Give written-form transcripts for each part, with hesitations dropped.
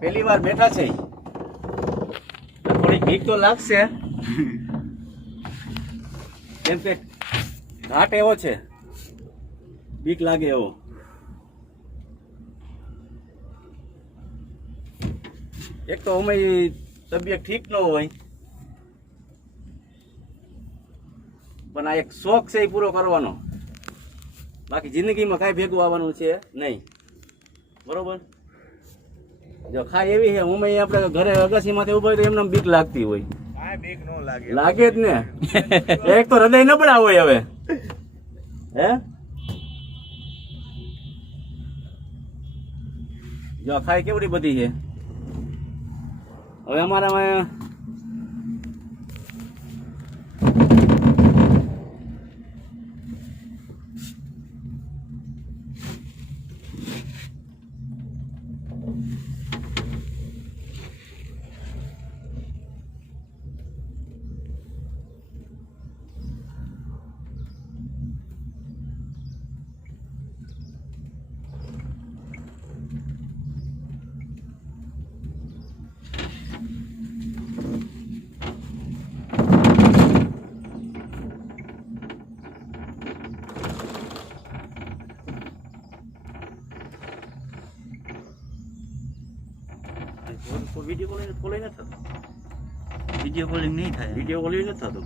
પહેલી વાર બેઠા છે, થોડીક બીક તો લાગશે, કેમ કે ઘાટ એવો છે, બીક લાગે એવો. એક તો અમારી તબિયત ઠીક ન હોય, પણ આ એક શોખ છે એ પૂરો કરવાનો, બાકી જિંદગીમાં કાંઈ ભેગું આવવાનું છે નહીં. બરોબર? જો ખાય એવી છે, હું આપણે ઘરે અગાસીમાંથી ઉભા હોય તો એમને બીક લાગતી હોય. બીક ન લાગે, લાગે જ ને. એક તો હૃદય નબળા હોય હવે, હે જો ખાય કેવડી બધી છે. હવે અમારામાં વિડીયો કોલિંગ નથી થતો. વિડીયો કોલિંગ નહીં થાય, વિડીયો કોલિંગ નથી થતો.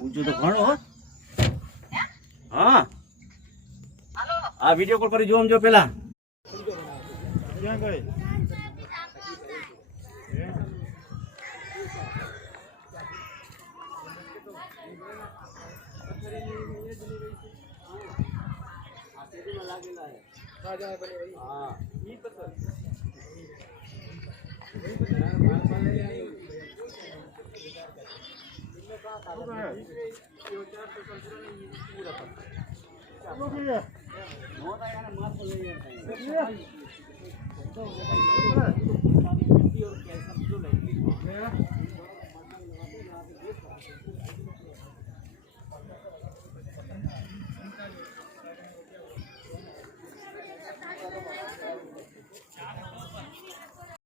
ઊંચું તો ઘણો હો. હા, આ વિડીયો કોલ કરી જોમ જો પેલા. ક્યાં ગઈ?